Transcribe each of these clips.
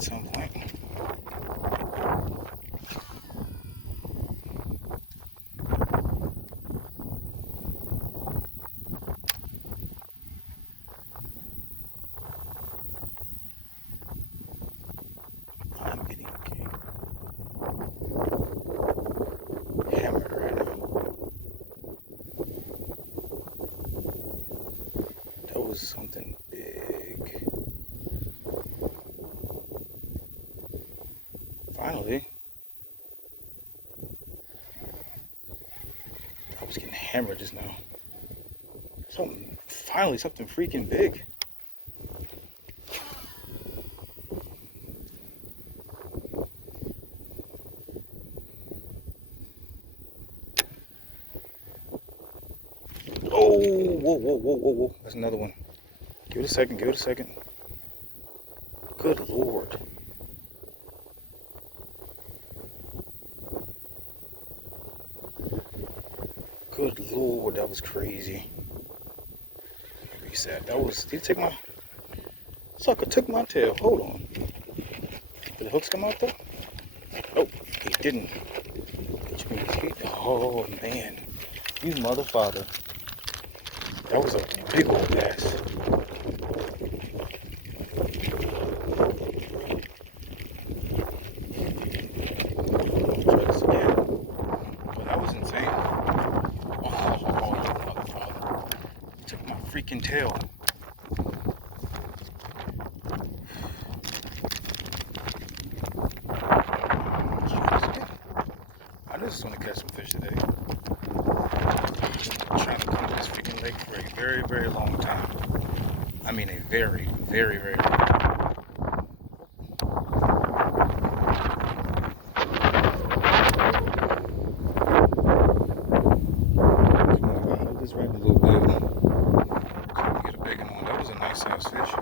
at some point. I'm getting hammered right now. That was something big. Finally. I was getting hammered just now. Finally something freaking big. Oh, whoa. That's another one. Give it a second. Good Lord. Good Lord, that was crazy. Reset. Did he take my... Sucker took my tail. Hold on. Did the hooks come out though? Nope, he didn't. Which means oh man. You mother father. That was a big old bass. Try this again. But that was insane. Oh, you mother father. He took my freaking tail. I just want to catch some fish today. I'm trying to come to this freaking lake for a very, very long time. I mean a very, very, very long time. Come on, I'll hold this right a little bit. Couldn't get a big one. That was a nice size fish.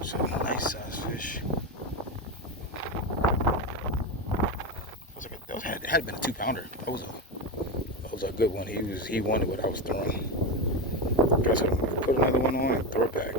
It's a nice size fish. It had been a 2-pounder. That was a good one. He wanted what I was throwing. Guess I'll put another one on and throw it back.